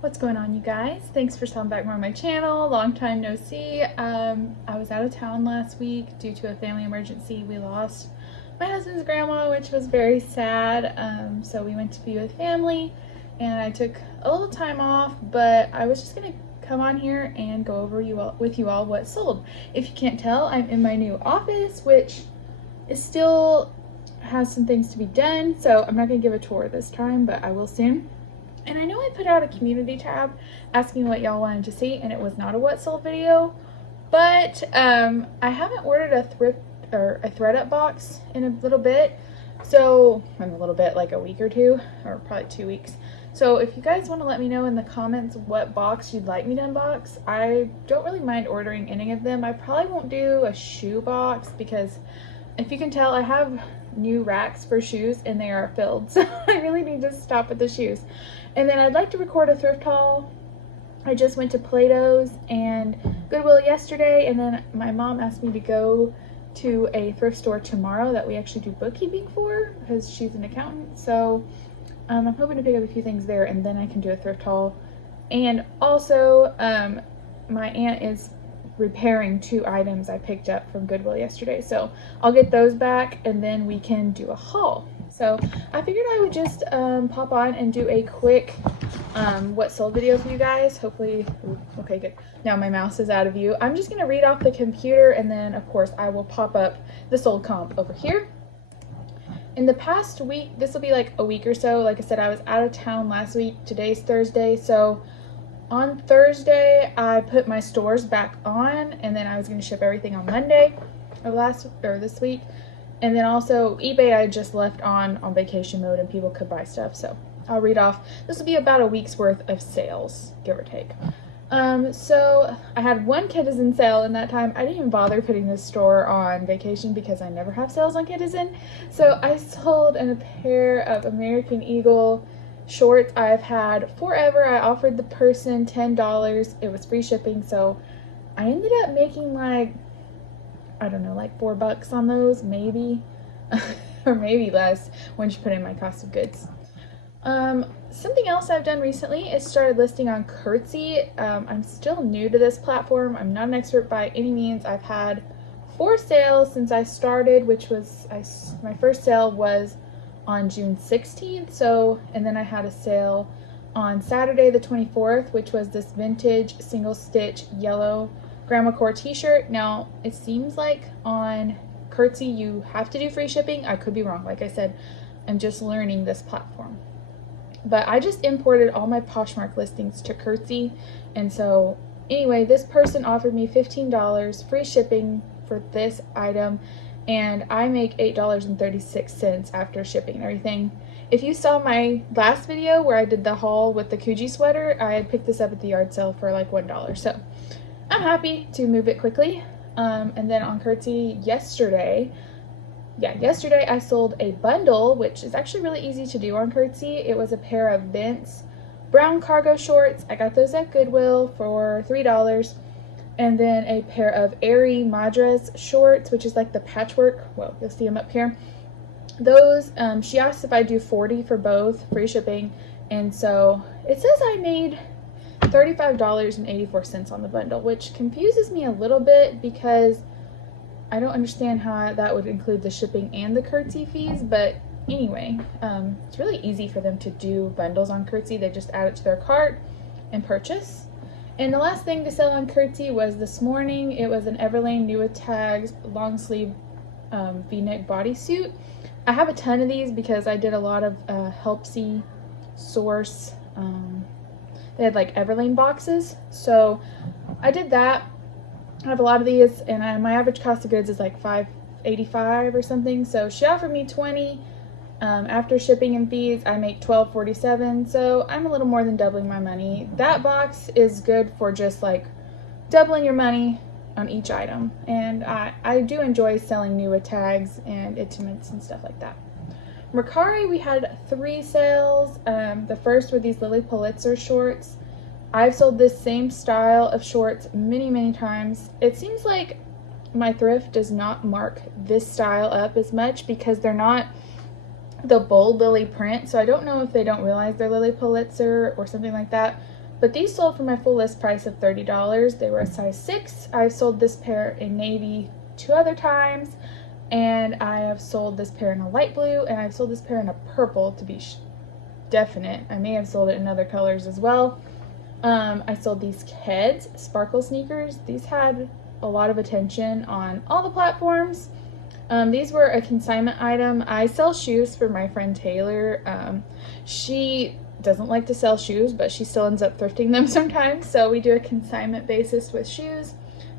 What's going on, you guys? Thanks for stopping back more on my channel. Long time no see. I was out of town last week due to a family emergency. We lost my husband's grandma, which was very sad. So we went to be with family and I took a little time off, but I was just gonna come on here and go over with you all what sold. If you can't tell, I'm in my new office, which is still has some things to be done. So I'm not gonna give a tour this time, but I will soon. And I know I put out a community tab asking what y'all wanted to see, and it was not a what sold video, but I haven't ordered a thrift or a thread-up box in a little bit. So in a little bit, like a week or two, or probably 2 weeks. So if you guys want to let me know in the comments what box you'd like me to unbox, I don't really mind ordering any of them. I probably won't do a shoe box because if you can tell, I have new racks for shoes and they are filled. So I really need to stop at the shoes. And then I'd like to record a thrift haul. I just went to Plato's and Goodwill yesterday, and then my mom asked me to go to a thrift store tomorrow that we actually do bookkeeping for because she's an accountant. So I'm hoping to pick up a few things there and then I can do a thrift haul. And also my aunt is repairing 2 items I picked up from Goodwill yesterday, so I'll get those back and then we can do a haul. So I figured I would just pop on and do a quick what sold video for you guys. Hopefully, okay, good. Now my mouse is out of view. I'm just gonna read off the computer and then of course I will pop up the sold comp over here. In the past week, this will be like a week or so. Like I said, I was out of town last week. Today's Thursday, so on Thursday, I put my stores back on, and then I was going to ship everything on Monday of this week. And then also eBay I just left on vacation mode and people could buy stuff. So I'll read off. This will be about a week's worth of sales, give or take. So I had one Kidizen sale in that time. I didn't even bother putting this store on vacation because I never have sales on Kidizen. So I sold a pair of American Eagle shorts I've had forever. I offered the person $10. It was free shipping, so I ended up making like, I don't know, like $4 on those, maybe, or maybe less when you put in my cost of goods. Something else I've done recently is started listing on Curtsy. I'm still new to this platform. I'm not an expert by any means. I've had 4 sales since I started, which was, my first sale was on June 16th, so, and then I had a sale on Saturday the 24th, which was this vintage single stitch yellow grandma core t-shirt. Now it seems like on Curtsy you have to do free shipping. I could be wrong. Like I said, I'm just learning this platform, but I just imported all my Poshmark listings to Curtsy. And so anyway, this person offered me $15 free shipping for this item, and I make $8.36 after shipping and everything. If you saw my last video where I did the haul with the Kuji sweater, I had picked this up at the yard sale for like $1. So I'm happy to move it quickly. And then on Curtsy yesterday I sold a bundle, which is actually really easy to do on Curtsy. It was a pair of Vince brown cargo shorts. I got those at Goodwill for $3. And then a pair of Airy Madras shorts, which is like the patchwork. Well, you'll see them up here. Those, she asked if I do 40 for both, free shipping. And so it says I made $35.84 on the bundle, which confuses me a little bit because I don't understand how that would include the shipping and the Curtsy fees. But anyway, it's really easy for them to do bundles on Curtsy. They just add it to their cart and purchase. And the last thing to sell on Curtsy was this morning. It was an Everlane New with Tags long sleeve v-neck bodysuit. I have a ton of these because I did a lot of Helpsy Source. They had like Everlane boxes, so I did that. I have a lot of these, and my average cost of goods is like $5.85 or something. So she offered me 20. After shipping and fees, I make $12.47, so I'm a little more than doubling my money. That box is good for just like doubling your money on each item, and I do enjoy selling new with tags and intimates and stuff like that. Mercari, we had 3 sales. The first were these Lily Pulitzer shorts. I've sold this same style of shorts many times. It seems like my thrift does not mark this style up as much because they're not the bold lily print, so I don't know if they don't realize they're Lily Pulitzer or something like that, But these sold for my full list price of $30. They were a size 6. I've sold this pair in navy 2 other times, and I have sold this pair in a light blue, and I've sold this pair in a purple to be definite. I may have sold it in other colors as well. I sold these Keds sparkle sneakers. These had a lot of attention on all the platforms. These were a consignment item. I sell shoes for my friend Taylor. She doesn't like to sell shoes, but she still ends up thrifting them sometimes. So we do a consignment basis with shoes,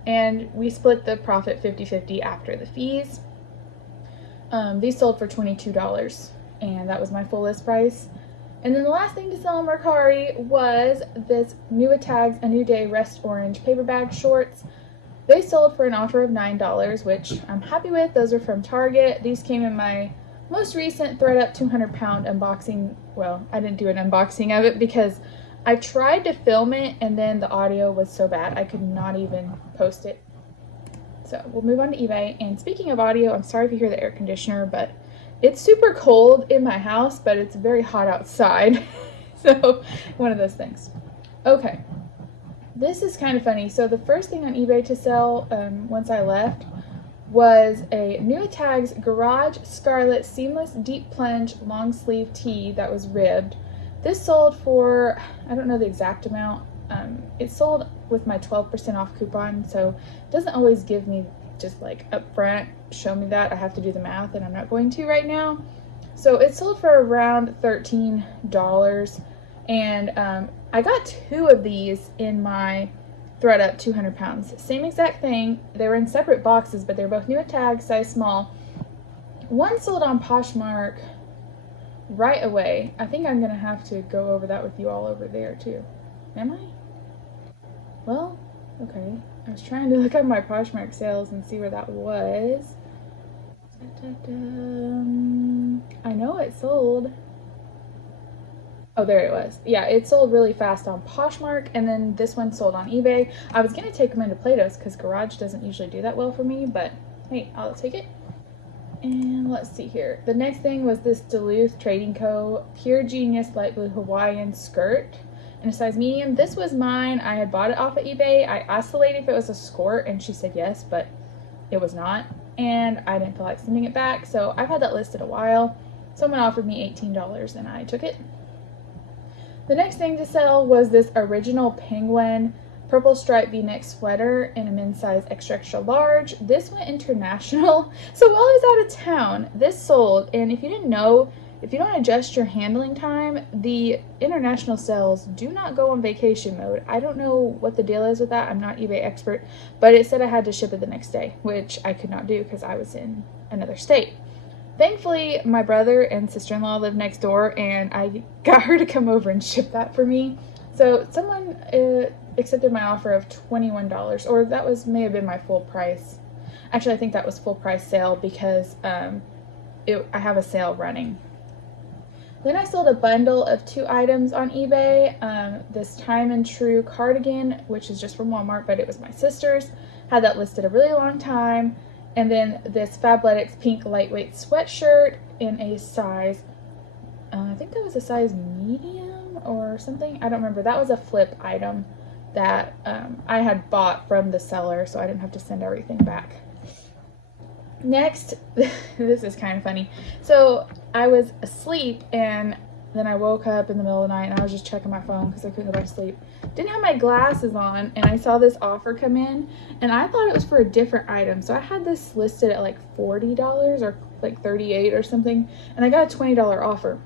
and we split the profit 50-50 after the fees. These sold for $22, and that was my full list price. And then the last thing to sell on Mercari was this New Tags A New Day Rest Orange paper bag shorts. They sold for an offer of $9, which I'm happy with. Those are from Target. These came in my most recent ThredUp 200-pound unboxing. Well, I didn't do an unboxing of it because I tried to film it and then the audio was so bad I could not even post it. So we'll move on to eBay. And speaking of audio, I'm sorry if you hear the air conditioner, but it's super cold in my house, but it's very hot outside. So one of those things. Okay. This is kind of funny. So the first thing on eBay to sell once I left was a New Tags Garage Scarlet Seamless Deep Plunge Long Sleeve Tee that was ribbed. This sold for, I don't know the exact amount. It sold with my 12% off coupon, so it doesn't always give me just like upfront, show me that. I have to do the math, and I'm not going to right now. So it sold for around $13, and I got 2 of these in my ThredUp 200 pounds. Same exact thing. They were in separate boxes, but they're both New Tags, size small. One sold on Poshmark right away. I think I'm gonna have to go over that with you all over there too. Am I? Well, okay. I was trying to look up my Poshmark sales and see where that was. I know it sold. Oh, there it was. Yeah, it sold really fast on Poshmark, and then this one sold on eBay. I was going to take them into Plato's because Garage doesn't usually do that well for me, but hey, I'll take it. And let's see here. The next thing was this Duluth Trading Co. Pure Genius Light Blue Hawaiian skirt in a size medium. This was mine. I had bought it off of eBay. I asked the lady if it was a skirt, and she said yes, but it was not. And I didn't feel like sending it back, so I've had that listed a while. Someone offered me $18, and I took it. The next thing to sell was this original penguin purple striped v-neck sweater in a men's size extra large. This went international. So while I was out of town, this sold, and if you didn't know, if you don't adjust your handling time, the international sales do not go on vacation mode. I don't know what the deal is with that. I'm not eBay expert, but it said I had to ship it the next day, which I could not do because I was in another state. Thankfully, my brother and sister-in-law live next door, and I got her to come over and ship that for me. So someone accepted my offer of $21, or that may have been my full price. Actually, I think that was full price sale because I have a sale running. Then I sold a bundle of 2 items on eBay. This Time and True cardigan, which is just from Walmart, but it was my sister's. Had that listed a really long time. And then this Fabletics pink lightweight sweatshirt in a size, I think that was a size medium or something. I don't remember. That was a flip item that I had bought from the seller, so I didn't have to send everything back. Next, this is kind of funny. So I was asleep, and then I woke up in the middle of the night, and I was just checking my phone because I couldn't go back to sleep. Didn't have my glasses on, and I saw this offer come in, and I thought it was for a different item. So I had this listed at like $40 or like $38 or something, and I got a $20 offer.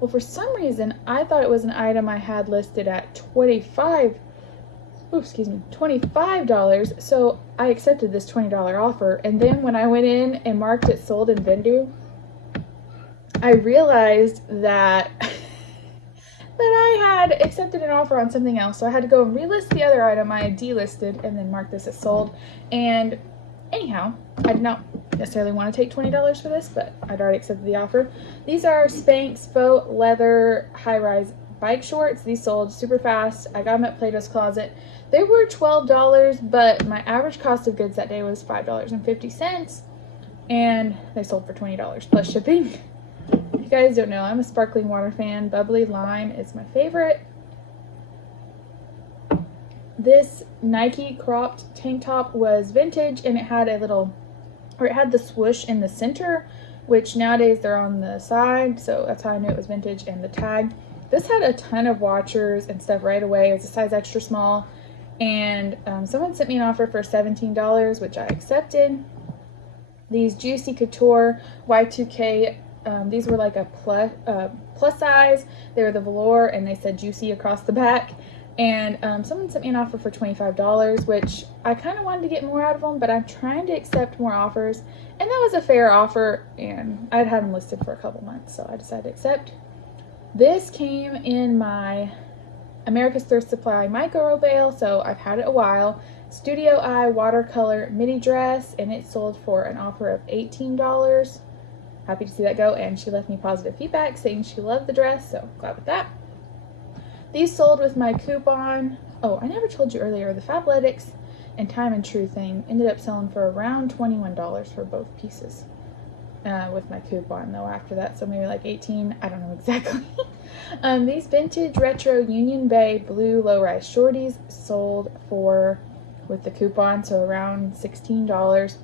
Well, for some reason, I thought it was an item I had listed at $25, so I accepted this $20 offer, and then when I went in and marked it sold in Vendu, I realized that I had accepted an offer on something else, so I had to go and relist the other item I had delisted and then mark this as sold. And anyhow, I did not necessarily want to take $20 for this, but I'd already accepted the offer. These are Spanx faux leather high-rise bike shorts. These sold super fast. I got them at Plato's Closet. They were $12, but my average cost of goods that day was $5.50, and they sold for $20 plus shipping. If you guys don't know, I'm a sparkling water fan. Bubbly lime is my favorite. This Nike cropped tank top was vintage, and it had it had the swoosh in the center, which nowadays they're on the side, so that's how I knew it was vintage, and the tag. This had a ton of watchers and stuff right away. It was a size extra small, and someone sent me an offer for $17, which I accepted. These Juicy Couture Y2K, these were like a plus size. They were the velour, and they said Juicy across the back. And someone sent me an offer for $25, which I kind of wanted to get more out of them, but I'm trying to accept more offers. And that was a fair offer, and I'd had them listed for a couple months, so I decided to accept. This came in my America's Thrift Supply micro bale, so I've had it a while. Studio Eye watercolor midi dress, and it sold for an offer of $18. Happy to see that go, and she left me positive feedback saying she loved the dress, so glad with that. These sold with my coupon. Oh, I never told you earlier, the Fabletics and Time and True thing ended up selling for around $21 for both pieces. With my coupon though after that, so maybe like 18, I don't know exactly. These vintage retro Union Bay blue low-rise shorties sold for, with the coupon, so around $16.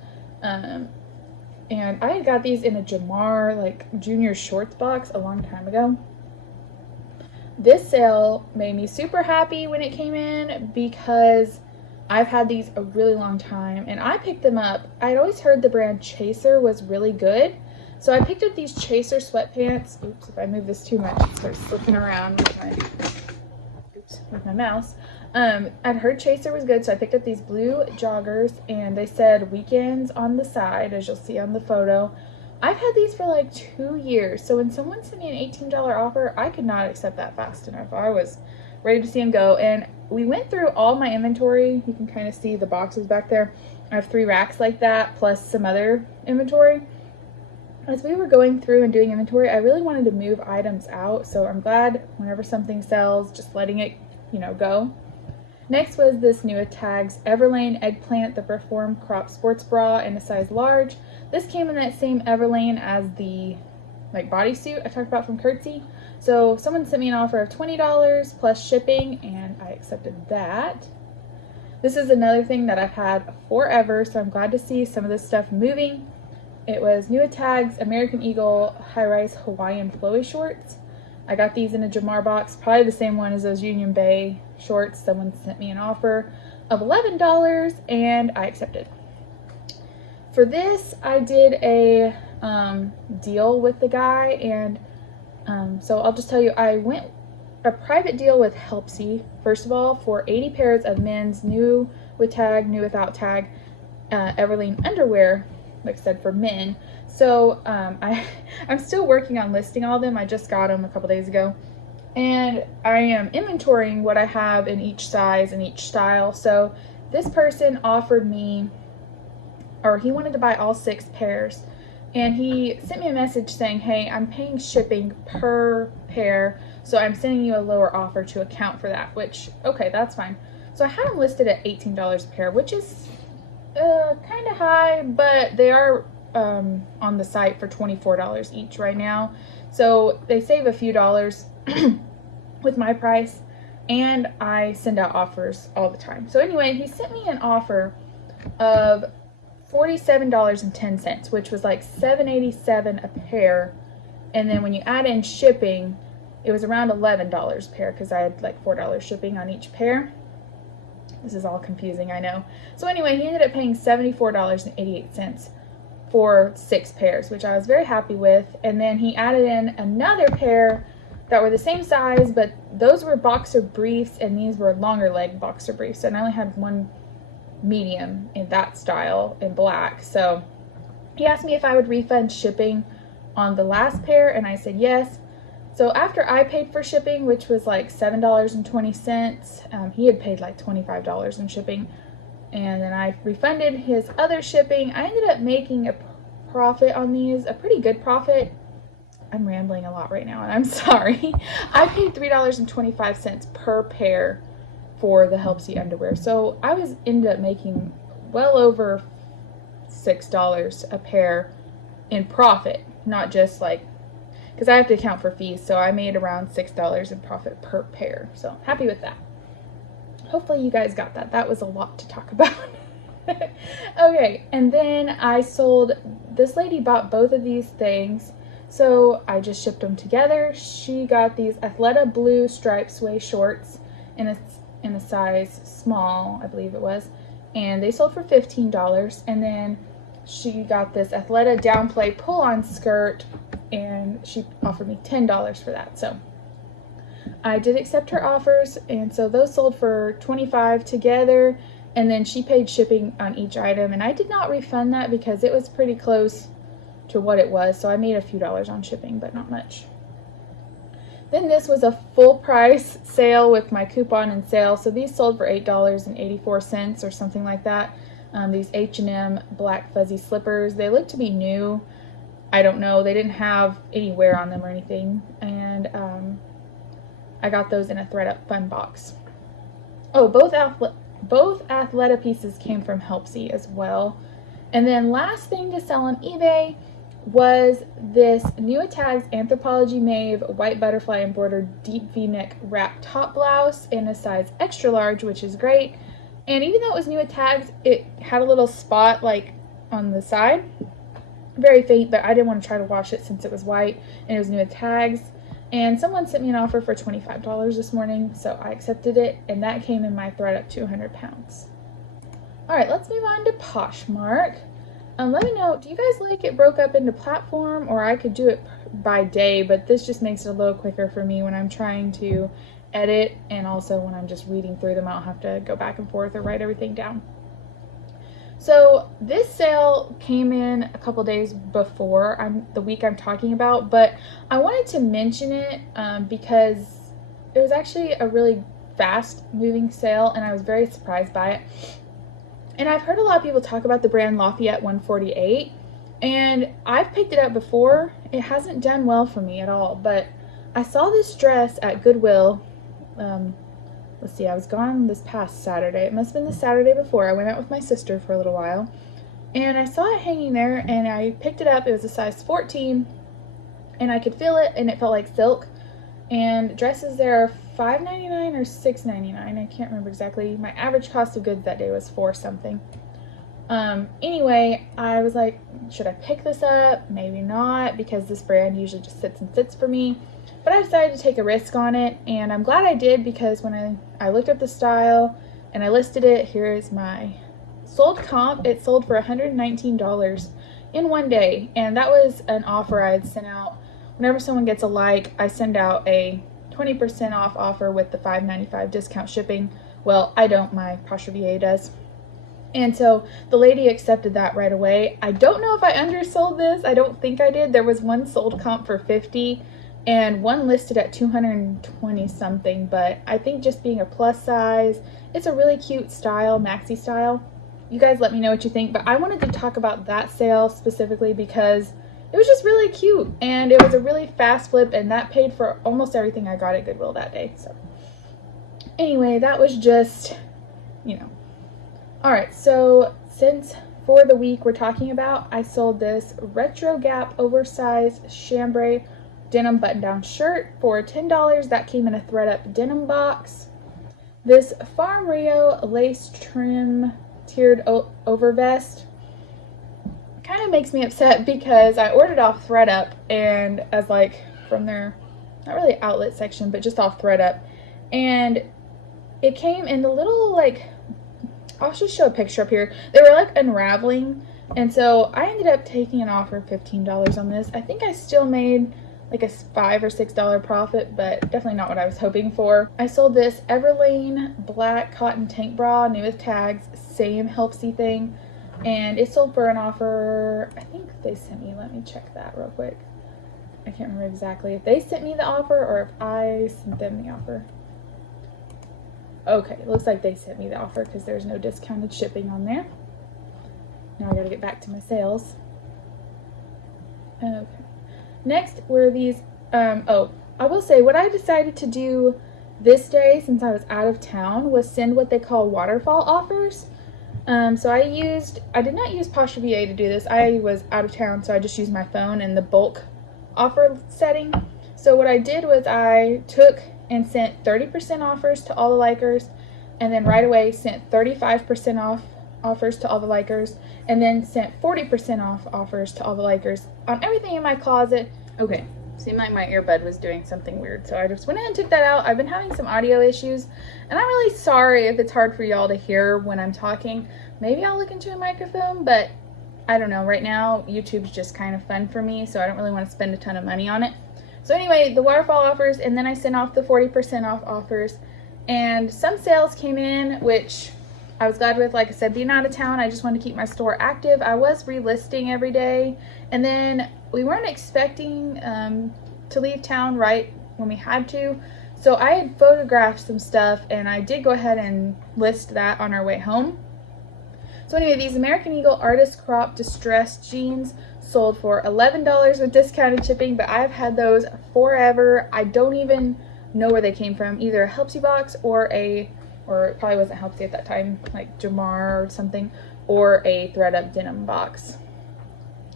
And I had got these in a Jamar like junior shorts box a long time ago. This sale made me super happy when it came in because I've had these a really long time, and I picked them up. I'd always heard the brand Chaser was really good, so I picked up these Chaser sweatpants. Oops, if I move this too much, it starts slipping around with my mouse. I'd heard Chaser was good, so I picked up these blue joggers, and they said weekends on the side, as you'll see on the photo. I've had these for like 2 years, so when someone sent me an $18 offer, I could not accept that fast enough. I was ready to see them go, and we went through all my inventory. You can kind of see the boxes back there. I have 3 racks like that, plus some other inventory. As we were going through and doing inventory, I really wanted to move items out, so I'm glad whenever something sells, just letting it, go. Next was this new Tags Everlane Eggplant, the Perform Crop Sports Bra in a size large. This came in that same Everlane as the bodysuit I talked about from Curtsy. So someone sent me an offer of $20 plus shipping, and I accepted that. This is another thing that I've had forever, so I'm glad to see some of this stuff moving. It was new Tags American Eagle high-rise Hawaiian flowy shorts. I got these in a Jamar box, probably the same one as those Union Bay shorts. Someone sent me an offer of $11, and I accepted. For this, I did a deal with the guy, and so I'll just tell you, I went a private deal with Helpsy, first of all, for 80 pairs of men's new with tag, new without tag, Everlane underwear, like I said, for men. So I'm still working on listing all of them. I just got them a couple days ago, and I am inventorying what I have in each size and each style. So this person offered me, or he wanted to buy all 6 pairs, and he sent me a message saying, hey, I'm paying shipping per pair, so I'm sending you a lower offer to account for that, which, okay, that's fine. So I had them listed at $18 a pair, which is kind of high, but they are on the site for $24 each right now. So they save a few dollars with my price, and I send out offers all the time. So anyway, he sent me an offer of $47.10, which was like $7.87 a pair, and then when you add in shipping, it was around $11 a pair because I had like $4 shipping on each pair. This is all confusing, I know. So anyway, he ended up paying $74.88 for 6 pairs, which I was very happy with. And then he added in another pair that were the same size, but those were boxer briefs, and these were longer leg boxer briefs. And I only had one medium in that style in black. So he asked me if I would refund shipping on the last pair, and I said yes. So after I paid for shipping, which was like $7.20, he had paid like $25 in shipping, and then I refunded his other shipping. I ended up making a profit on these, a pretty good profit. I'm rambling a lot right now, and I'm sorry. I paid $3.25 per pair for the Helpsy underwear, so I ended up making well over $6 a pair in profit, not just like, because I have to account for fees, so I made around $6 in profit per pair, so happy with that. hopefully you guys got that. That was a lot to talk about. Okay, and then I sold, this lady bought both of these things, so I just shipped them together. She got these Athleta blue striped suede shorts in a size small, I believe it was, and they sold for $15. And then she got this Athleta downplay pull-on skirt, and she offered me $10 for that. So I did accept her offers, and so those sold for $25 together. And then she paid shipping on each item, and I did not refund that because it was pretty close to what it was, so I made a few dollars on shipping, but not much. Then this was a full price sale with my coupon and sale, so these sold for $8.84 or something like that. These H&M black fuzzy slippers, they look to be new. I don't know, they didn't have any wear on them or anything, and I got those in a thread-up fun box. Oh, both Athleta pieces came from Helpsy as well. And then last thing to sell on eBay was this New Tags Anthropologie Mauve white butterfly embroidered deep V-neck wrap top blouse in a size extra large, which is great. And even though it was New Tags, it had a little spot like on the side, very faint, but I didn't want to try to wash it since it was white and it was New Tags. And someone sent me an offer for $25 this morning, so I accepted it, and that came in my thread-up 200 pounds. All right, let's move on to Poshmark. Let me know, do you guys like it broke up into platform, or I could do it by day, but this just makes it a little quicker for me when I'm trying to edit, and also when I'm just reading through them, I don't have to go back and forth or write everything down. So this sale came in a couple days before the week I'm talking about, but I wanted to mention it because it was actually a really fast moving sale and I was very surprised by it. And I've heard a lot of people talk about the brand Lafayette 148, and I've picked it up before. It hasn't done well for me at all, but I saw this dress at Goodwill. Let's see, I was gone this past Saturday. It must have been the Saturday before. I went out with my sister for a little while, and I saw it hanging there, and I picked it up. It was a size 14, and I could feel it, and it felt like silk. And dresses there are $5.99 or $6.99. I can't remember exactly. My average cost of goods that day was $4 something. Anyway, I was like, should I pick this up? Maybe not, because this brand usually just sits and sits for me. But I decided to take a risk on it, and I'm glad I did, because when I looked up the style and I listed it, here is my sold comp. It sold for $119 in one day, and that was an offer I had sent out. Whenever someone gets a like, I send out a 20% off offer with the $5.95 discount shipping. Well, I don't, my Posher VA does. And so the lady accepted that right away. I don't know if I undersold this. I don't think I did. There was one sold comp for $50 and one listed at $220 something, but I think just being a plus size, it's a really cute style, maxi style. You guys let me know what you think, but I wanted to talk about that sale specifically because it was just really cute, and it was a really fast flip, and that paid for almost everything I got at Goodwill that day. So anyway, that was just, you know. All right, so since for the week we're talking about, I sold this Retro Gap oversized chambray denim button-down shirt for $10. That came in a thread-up denim box. This Farm Rio lace trim tiered over vest kind of makes me upset because I ordered off thread-up, and as like from their, not really outlet section, but just off thread-up, and it came in the little, like, I'll just show a picture up here. They were like unraveling, and so I ended up taking an offer of $15 on this. I think I still made like a $5 or $6 profit, but definitely not what I was hoping for. I sold this Everlane black cotton tank bra, new with tags, same Helpsy thing, and it sold for an offer, I think they sent me, let me check that real quick. I can't remember exactly if they sent me the offer or if I sent them the offer. Okay, it looks like they sent me the offer because there's no discounted shipping on there. Now I gotta get back to my sales. Okay. Next were these, I will say what I decided to do this day since I was out of town was send what they call waterfall offers. So I did not use Posher VA to do this. I was out of town, so I just used my phone and the bulk offer setting. So what I did was I took and sent 30% offers to all the likers, and then right away sent 35% off offers to all the likers, and then sent 40% off offers to all the likers on everything in my closet. Okay, seemed like my earbud was doing something weird, so I just went ahead and took that out. I've been having some audio issues, and I'm really sorry if it's hard for y'all to hear when I'm talking. Maybe I'll look into a microphone, but I don't know. Right now, YouTube's just kind of fun for me, so I don't really want to spend a ton of money on it. So anyway, the waterfall offers, and then I sent off the 40% off offers, and some sales came in, which I was glad with. Like I said, being out of town, I just wanted to keep my store active. I was relisting every day, and then we weren't expecting to leave town right when we had to, so I had photographed some stuff, and I did go ahead and list that on our way home. So anyway, these American Eagle Artist Crop Distressed Jeans sold for $11 with discounted shipping, but I've had those forever. I don't even know where they came from, either a Helpsy box or it probably wasn't Helpsy at that time, like Jamar or something, or a thread-up denim box.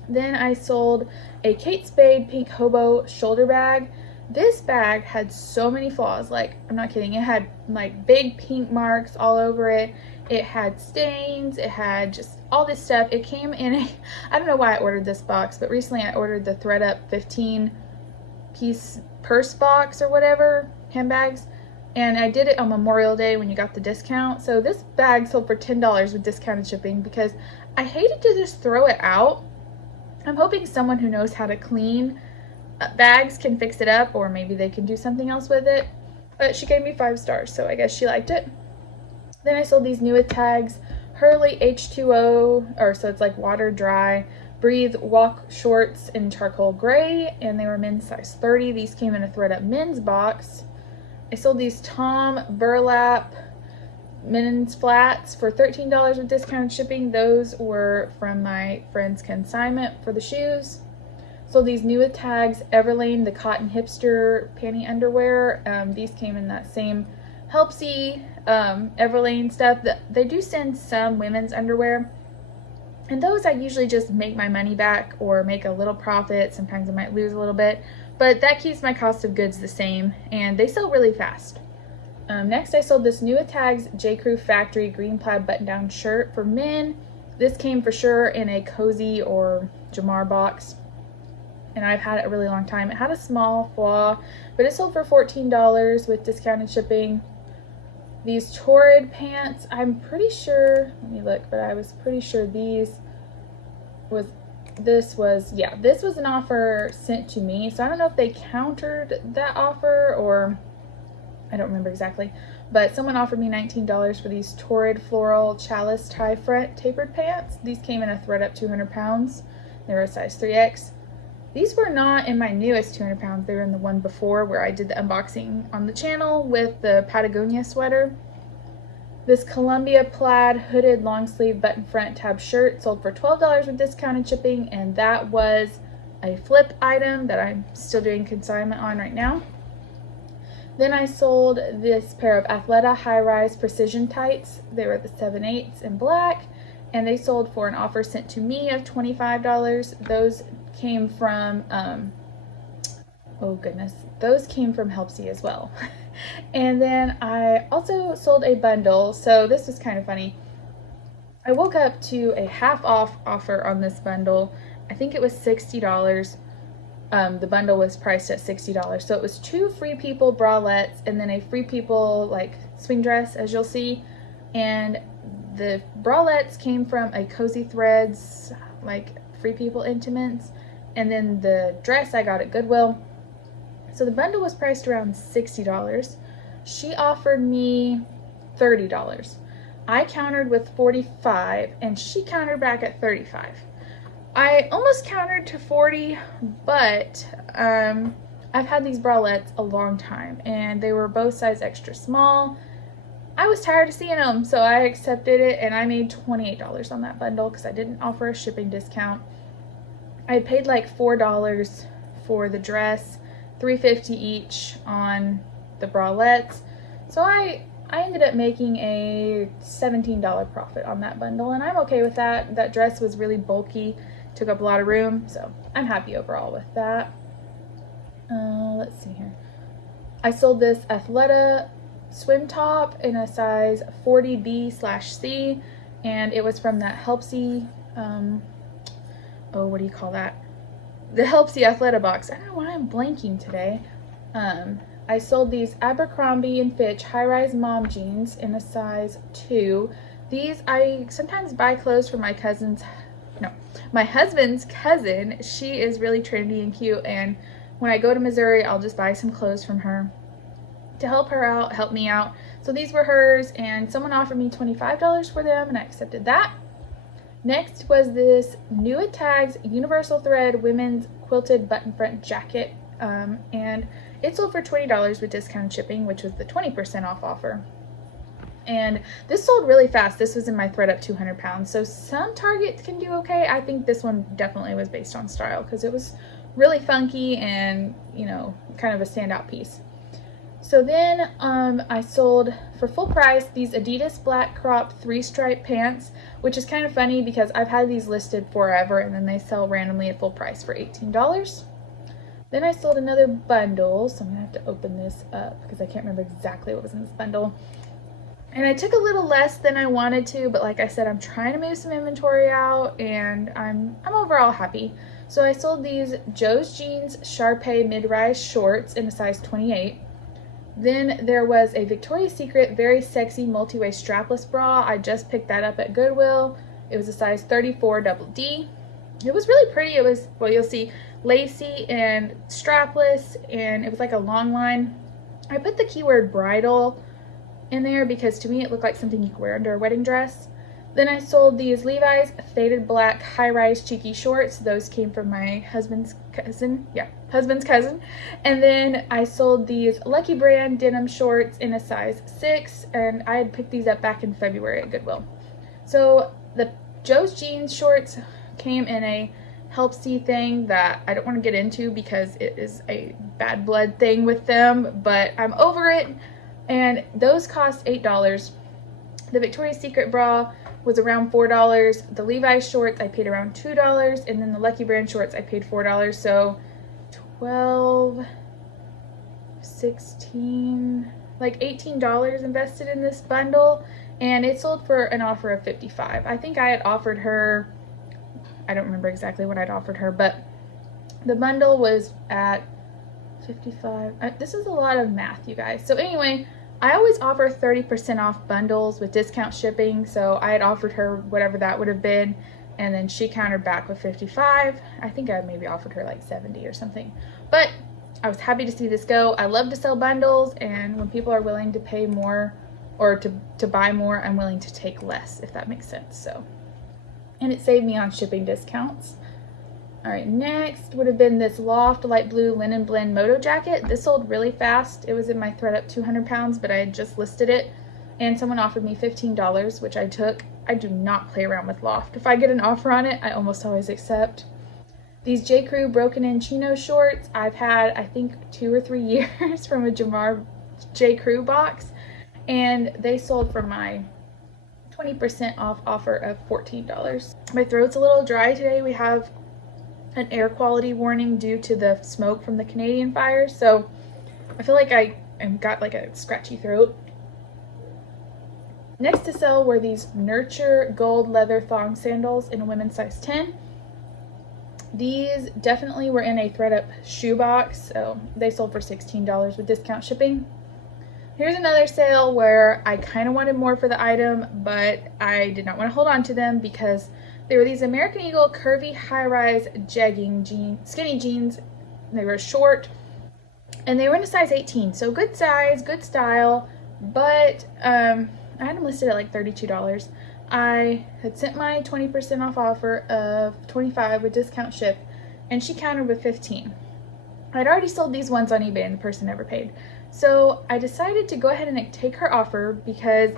Then I sold a Kate Spade pink hobo shoulder bag. This bag had so many flaws, like, I'm not kidding. It had like big pink marks all over it. It had stains. It had just all this stuff. It came in a, I don't know why I ordered this box, but recently I ordered the thread-up 15-piece purse box or whatever, handbags, and I did it on Memorial Day when you got the discount. So this bag sold for $10 with discounted shipping because I hated to just throw it out. I'm hoping someone who knows how to clean bags can fix it up, or maybe they can do something else with it. But she gave me 5 stars, so I guess she liked it. Then I sold these newest tags, Hurley H2O, or so it's like water dry, Breathe walk shorts in charcoal gray, and they were men's size 30. These came in a thread-up men's box. I sold these Tom Burlap men's flats for $13 with discounted shipping. Those were from my friend's consignment for the shoes. Sold these new with tags, Everlane, the cotton hipster panty underwear. These came in that same Helpsy Everlane stuff. They do send some women's underwear, and those I usually just make my money back or make a little profit. Sometimes I might lose a little bit, but that keeps my cost of goods the same, and they sell really fast. Next, I sold this new with tags J. Crew Factory green plaid button-down shirt for men. This came for sure in a Cozy or Jamar box, and I've had it a really long time. It had a small flaw, but it sold for $14 with discounted shipping. These Torrid pants, I'm pretty sure, let me look, but I was pretty sure this was an offer sent to me. So I don't know if they countered that offer, or I don't remember exactly, but someone offered me $19 for these Torrid floral chalice tie front tapered pants. These came in a thread up 200 pounds. They were a size 3X. These were not in my newest 200 pounds. They were in the one before where I did the unboxing on the channel with the Patagonia sweater. This Columbia plaid hooded long sleeve button front tab shirt sold for $12 with discounted shipping, and that was a flip item that I'm still doing consignment on right now. Then I sold this pair of Athleta high-rise precision tights. They were the 7/8 in black, and they sold for an offer sent to me of $25. Those came from, those came from Helpsy as well. And then I also sold a bundle. So this was kind of funny. I woke up to a half off offer on this bundle. I think it was $60. The bundle was priced at $60. So it was 2 Free People bralettes and then a Free People like swing dress, as you'll see. And the bralettes came from a Cozy Threads like Free People Intimates, and then the dress I got at Goodwill. So the bundle was priced around $60. She offered me $30. I countered with $45, and she countered back at $35. I almost countered to $40, but I've had these bralettes a long time, and they were both size extra small. I was tired of seeing them, so I accepted it, and I made $28 on that bundle because I didn't offer a shipping discount. I paid like $4 for the dress, $3.50 each on the bralettes. So I ended up making a $17 profit on that bundle, and I'm okay with that. That dress was really bulky, took up a lot of room, so I'm happy overall with that. Let's see here. I sold this Athleta swim top in a size 40B/C, and it was from that Helpsy, oh, what do you call that? The Helpsy Athleta box. I don't know why I'm blanking today. I sold these Abercrombie and Fitch high-rise mom jeans in a size 2. These, I sometimes buy clothes for my my husband's cousin. She is really trendy and cute, and when I go to Missouri, I'll just buy some clothes from her to help her out, help me out. So these were hers, and someone offered me $25 for them, and I accepted that. Next was this New at Tags Universal Thread Women's Quilted Button Front Jacket, and it sold for $20 with discounted shipping, which was the 20% off offer. And this sold really fast. This was in my thread up 200 pounds. So some Targets can do okay. I think this one definitely was based on style because it was really funky and, you know, kind of a standout piece. So then I sold for full price these Adidas black crop 3-stripe pants, which is kind of funny because I've had these listed forever and then they sell randomly at full price for $18. Then I sold another bundle, so I'm gonna have to open this up because I can't remember exactly what was in this bundle. And I took a little less than I wanted to, but like I said, I'm trying to move some inventory out and I'm overall happy. So I sold these Joe's Jeans Sharpay mid-rise shorts in a size 28. Then there was a Victoria's Secret very sexy multi-way strapless bra. I just picked that up at Goodwill. It was a size 34 double D. It was really pretty. It was, well, you'll see, lacy and strapless, and it was like a long line. I put the keyword bridal in there because to me it looked like something you could wear under a wedding dress. Then I sold these Levi's faded black high-rise cheeky shorts. Those came from my husband's cousin. Yeah, husband's cousin. And then I sold these Lucky Brand denim shorts in a size 6, and I had picked these up back in February at Goodwill. So the Joe's Jeans shorts came in a Helpsy thing that I don't want to get into because it is a bad blood thing with them, but I'm over it. And those cost $8. The Victoria's Secret bra was around $4. The Levi's shorts I paid around $2, and then the Lucky Brand shorts I paid $4. So 12, 16, like $18 invested in this bundle, and it sold for an offer of $55. I think I had offered her, I don't remember exactly what I'd offered her, but the bundle was at 55. This is a lot of math, you guys. So anyway, I always offer 30% off bundles with discount shipping, so I had offered her whatever that would have been, and then she countered back with 55. I think I maybe offered her like 70 or something, but I was happy to see this go. I love to sell bundles, and when people are willing to pay more or to buy more, I'm willing to take less, if that makes sense. So, and it saved me on shipping discounts. All right, next would have been this Loft light blue linen blend moto jacket. This sold really fast. It was in my thread up 200 pounds, but I had just listed it, and someone offered me $15, which I took. I do not play around with Loft. If I get an offer on it, I almost always accept. These J. Crew broken in chino shorts, I've had, I think, 2 or 3 years from a Jamar J. Crew box, and they sold for my 20% off offer of $14. My throat's a little dry today. We have an air quality warning due to the smoke from the Canadian fires, so I feel like I got like a scratchy throat. Next to sell were these Nurture gold leather thong sandals in a women's size 10. These definitely were in a thread up shoe box, so they sold for $16 with discount shipping. Here's another sale where I kind of wanted more for the item, but I did not want to hold on to them because they were these American Eagle curvy high-rise jegging jeans, skinny jeans. They were short, and they were in a size 18, so good size, good style, but I had them listed at like $32. I had sent my 20% off offer of $25 with discount ship, and she countered with $15. I'd already sold these ones on eBay, and the person never paid. So I decided to go ahead and take her offer because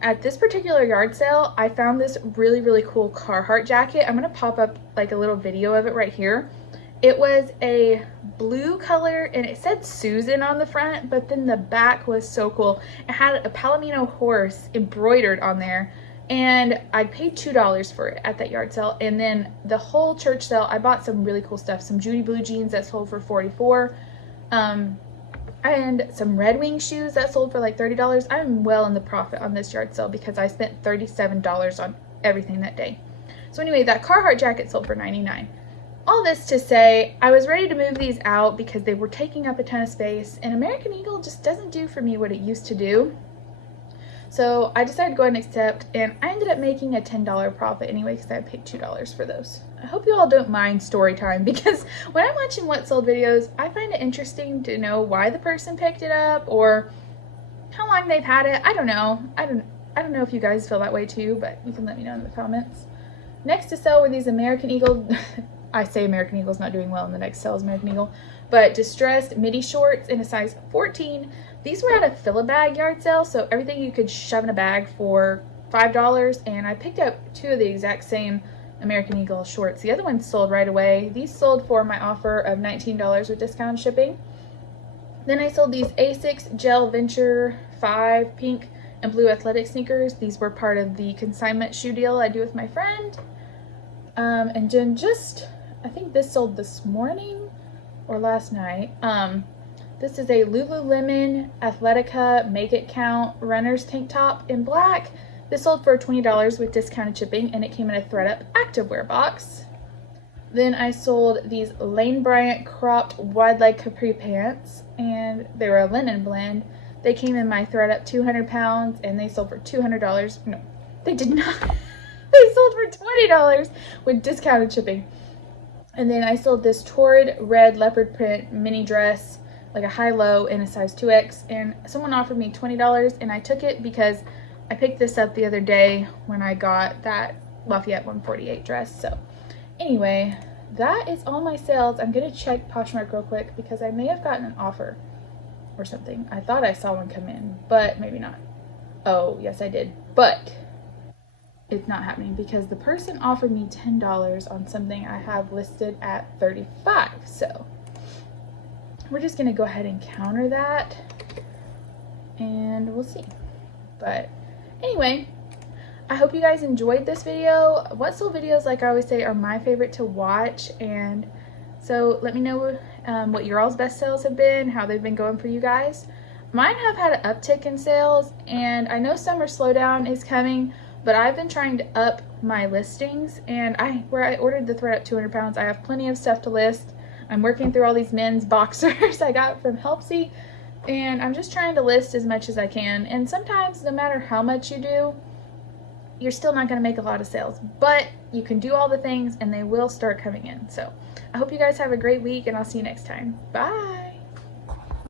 at this particular yard sale, I found this really, really cool Carhartt jacket. I'm going to pop up like a little video of it right here. It was a blue color and it said Susan on the front, but then the back was so cool. It had a Palomino horse embroidered on there, and I paid $2 for it at that yard sale. And then the whole church sale, I bought some really cool stuff. Some Judy Blue jeans that sold for $44. and some Red Wing shoes that sold for like $30. I'm well in the profit on this yard sale because I spent $37 on everything that day. So anyway, that Carhartt jacket sold for $99. All this to say, I was ready to move these out because they were taking up a ton of space, and American Eagle just doesn't do for me what it used to do. So I decided to go ahead and accept, and I ended up making a $10 profit anyway because I paid $2 for those. I hope you all don't mind story time, because when I'm watching what sold videos, I find it interesting to know why the person picked it up or how long they've had it. I don't know. I don't know if you guys feel that way too, but you can let me know in the comments. Next to sell were these American Eagle, I say American Eagle's not doing well in the next sale is American Eagle, but distressed midi shorts in a size 14. These were at a fill-a-bag yard sale, so everything you could shove in a bag for $5, and I picked up 2 of the exact same American Eagle shorts. The other ones sold right away. These sold for my offer of $19 with discounted shipping. Then I sold these Asics Gel Venture 5 pink and blue athletic sneakers. These were part of the consignment shoe deal I do with my friend. And then I think this sold this morning or last night. This is a Lululemon Athletica Make It Count runner's tank top in black. This sold for $20 with discounted shipping, and it came in a thredUP activewear box. Then I sold these Lane Bryant cropped wide leg capri pants, and they were a linen blend. They came in my thredUP 200 pounds, and they sold for $200. No, they did not. They sold for $20 with discounted shipping. And then I sold this torrid red leopard print mini dress, like a high-low in a size 2X, and someone offered me $20, and I took it because I picked this up the other day when I got that Lafayette 148 dress. So anyway, that is all my sales. I'm gonna check Poshmark real quick because I may have gotten an offer or something. I thought I saw one come in, but maybe not. Oh, yes I did, but it's not happening because the person offered me $10 on something I have listed at $35. So we're just gonna go ahead and counter that and we'll see. But anyway, I hope you guys enjoyed this video. What sold videos, like I always say, are my favorite to watch, and so let me know what your all's best sales have been, how they've been going for you guys. Mine have had an uptick in sales, and I know summer slowdown is coming, but I've been trying to up my listings, and where I ordered the thredUP 200 pounds, I have plenty of stuff to list. I'm working through all these men's boxers I got from Helpsy, and I'm just trying to list as much as I can. And sometimes, no matter how much you do, you're still not going to make a lot of sales, but you can do all the things and they will start coming in. So I hope you guys have a great week, and I'll see you next time. Bye.